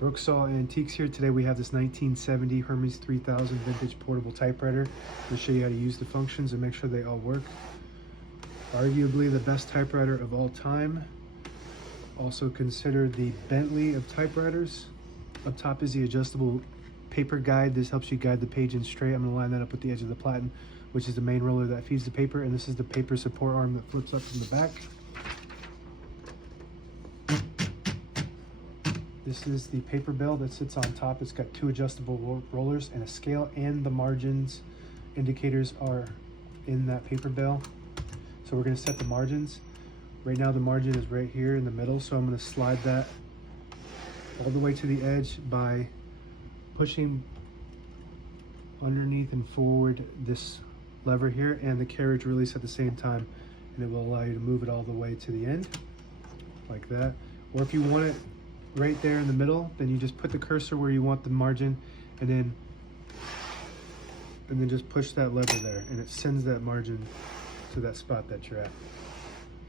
Brooksaw Antiques here. Today we have this 1970 Hermes 3000 vintage portable typewriter. I'm going to show you how to use the functions and make sure they all work. Arguably the best typewriter of all time. Also considered the Bentley of typewriters. Up top is the adjustable paper guide. This helps you guide the page in straight. I'm going to line that up with the edge of the platen, which is the main roller that feeds the paper, and this is the paper support arm that flips up from the back. This is the paper bell that sits on top. It's got two adjustable rollers and a scale, and the margins indicators are in that paper bell. So we're going to set the margins. Right now the margin is right here in the middle, so I'm going to slide that all the way to the edge by pushing underneath and forward this lever here and the carriage release at the same time, and it will allow you to move it all the way to the end like that. Or if you want it right there in the middle, then you just put the cursor where you want the margin, and then just push that lever there, and it sends that margin to that spot that you're at.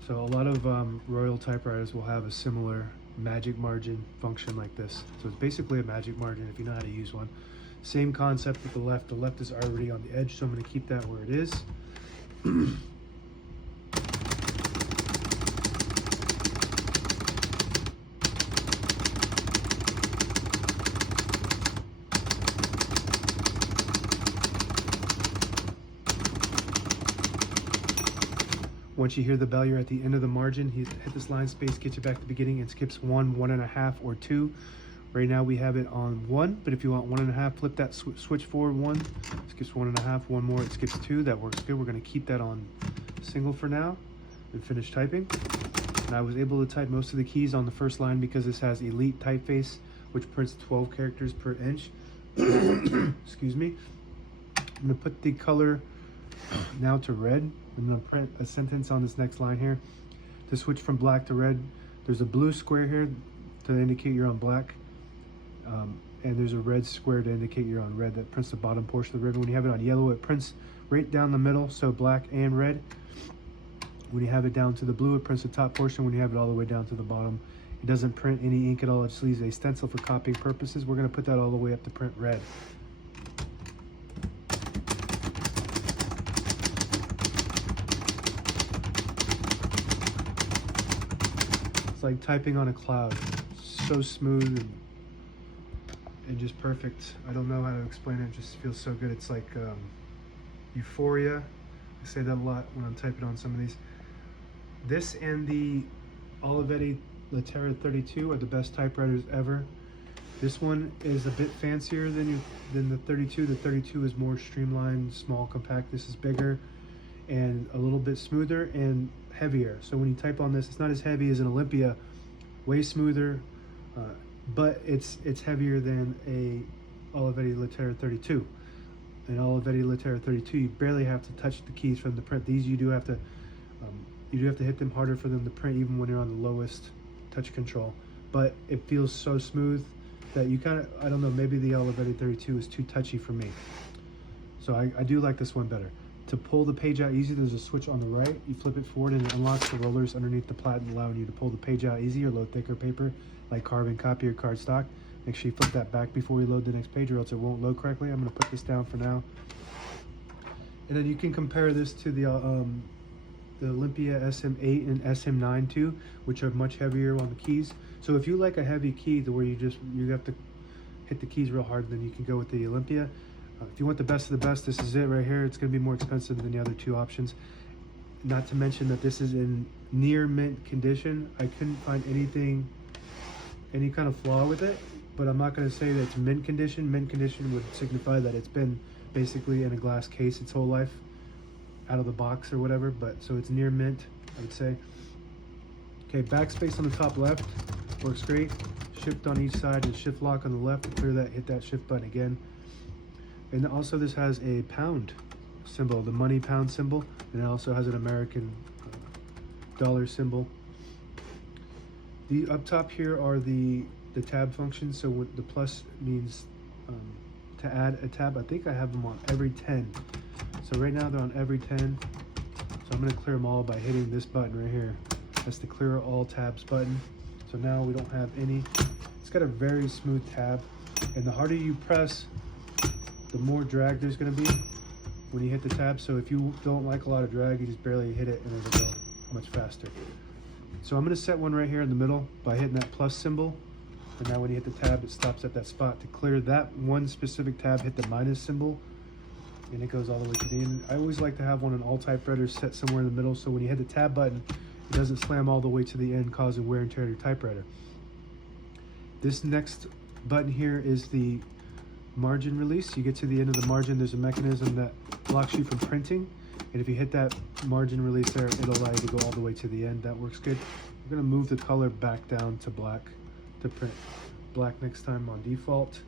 So a lot of Royal typewriters will have a similar magic margin function like this. So it's basically a magic margin if you know how to use one. Same concept with the left. The left is already on the edge, so I'm going to keep that where it is. Once you hear the bell, you're at the end of the margin. Hit this line space, get you back to the beginning, and skips 1, 1.5, or 2. Right now we have it on 1, but if you want 1.5, flip that switch forward 1, skips 1.5, 1 more, it skips 2. That works good. We're going to keep that on single for now and finish typing. And I was able to type most of the keys on the first line because this has Elite typeface, which prints 12 characters per inch. Excuse me. I'm going to put the color now to red. I'm going to print a sentence on this next line here. To switch from black to red, there's a blue square here to indicate you're on black, and there's a red square to indicate you're on red. That prints the bottom portion of the ribbon. When you have it on yellow, it prints right down the middle, so black and red. When you have it down to the blue, it prints the top portion. When you have it all the way down to the bottom, it doesn't print any ink at all. It just leaves a stencil for copying purposes. We're going to put that all the way up to print red. It's like typing on a cloud. So smooth and just perfect. I don't know how to explain it. It just feels so good. It's like euphoria. I say that a lot when I'm typing on some of these. This and the Olivetti Lettera 32 are the best typewriters ever. This one is a bit fancier than the 32. The 32 is more streamlined, small, compact. This is bigger and a little bit smoother and heavier. So when you type on this, it's not as heavy as an Olympia, way smoother, but it's heavier than a Olivetti Lettera 32. An Olivetti Lettera 32, you barely have to touch the keys from the print. These you do have to hit them harder for them to print, even when you're on the lowest touch control. But it feels so smooth that you kind of, I don't know, maybe the Olivetti 32 is too touchy for me. So I do like this one better. To pull the page out easy, there's a switch on the right. You flip it forward and it unlocks the rollers underneath the platen, allowing you to pull the page out easy or load thicker paper like carbon copy or cardstock. Make sure you flip that back before you load the next page or else it won't load correctly. I'm going to put this down for now. And then you can compare this to the Olympia SM8 and SM9 too, which are much heavier on the keys. So if you like a heavy key to where you have to hit the keys real hard, then you can go with the Olympia. If you want the best of the best, this is it right here. It's going to be more expensive than the other two options. Not to mention that this is in near mint condition. I couldn't find any kind of flaw with it, but I'm not going to say that it's mint condition. Mint condition would signify that it's been basically in a glass case its whole life, out of the box or whatever, but so it's near mint, I would say. Okay, backspace on the top left works great. Shift on each side and shift lock on the left. To clear that, hit that shift button again. And also this has a pound symbol, the money pound symbol, and it also has an American dollar symbol. The up top here are the tab functions. So what the plus means to add a tab. I think I have them on every 10. So right now they're on every 10. So I'm going to clear them all by hitting this button right here. That's the clear all tabs button. So now we don't have any. It's got a very smooth tab, and the harder you press, the more drag there's going to be when you hit the tab. So if you don't like a lot of drag, you just barely hit it and it'll go much faster. So I'm going to set one right here in the middle by hitting that plus symbol, and now when you hit the tab, it stops at that spot. To clear that one specific tab, hit the minus symbol, and it goes all the way to the end. I always like to have one on all typewriters set somewhere in the middle, so when you hit the tab button, it doesn't slam all the way to the end, causing wear and tear to your typewriter. This next button here is the margin release. You get to the end of the margin, there's a mechanism that blocks you from printing, and if you hit that margin release there, it'll allow you to go all the way to the end. That works good. We're going to move the color back down to black to print black next time on default.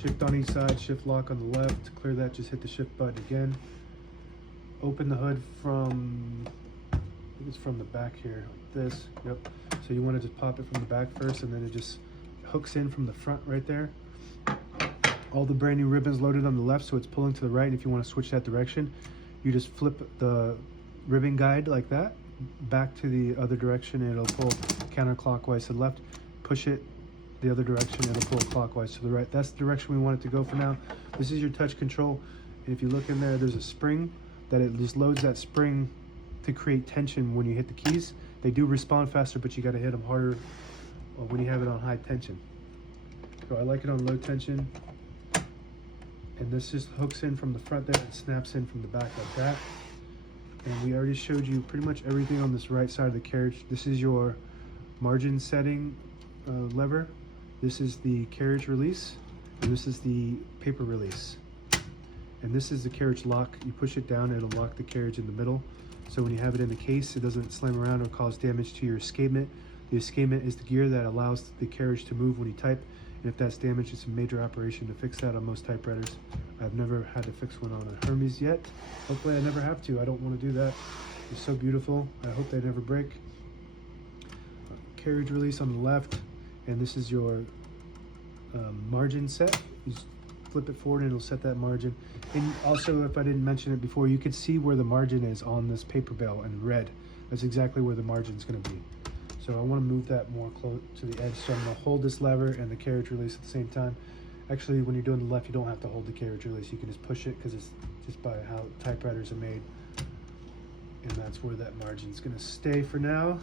Shift on each side, shift lock on the left. To clear that, just hit the shift button again. Open the hood from, I think it's from the back here, like this. Yep. So you want to just pop it from the back first, and then it just hooks in from the front right there. All the brand new ribbons loaded on the left, so it's pulling to the right. And if you want to switch that direction, you just flip the ribbon guide like that back to the other direction, and it'll pull counterclockwise to the left. Push it the other direction, it'll pull clockwise to the right. That's the direction we want it to go for now. This is your touch control. And if you look in there, there's a spring that it just loads that spring to create tension when you hit the keys. They do respond faster, but you got to hit them harder when you have it on high tension. So I like it on low tension. And this just hooks in from the front there and snaps in from the back like that. And we already showed you pretty much everything on this right side of the carriage. This is your margin setting lever. This is the carriage release, and this is the paper release. And this is the carriage lock. You push it down, it'll lock the carriage in the middle. So when you have it in the case, it doesn't slam around or cause damage to your escapement. The escapement is the gear that allows the carriage to move when you type. And if that's damaged, it's a major operation to fix that on most typewriters. I've never had to fix one on a Hermes yet. Hopefully I never have to. I don't want to do that. It's so beautiful. I hope they never break. Carriage release on the left, and this is your margin set. You just flip it forward and it'll set that margin. And also, if I didn't mention it before, you can see where the margin is on this paper bale in red. That's exactly where the margin is going to be. So I want to move that more close to the edge. So I'm going to hold this lever and the carriage release at the same time. Actually, when you're doing the left, you don't have to hold the carriage release. You can just push it because it's just by how typewriters are made. And that's where that margin is going to stay for now.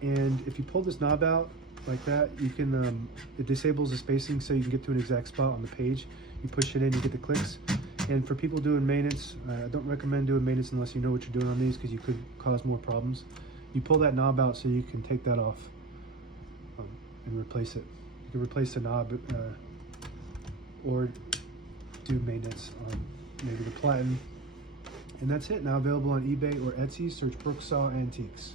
And if you pull this knob out like that, you can, it disables the spacing so you can get to an exact spot on the page. You push it in, you get the clicks. And for people doing maintenance, I don't recommend doing maintenance unless you know what you're doing on these, because you could cause more problems. You pull that knob out so you can take that off and replace it. You can replace the knob or do maintenance on maybe the platen. And that's it. Now available on eBay or Etsy. Search Brooksaw Antiques.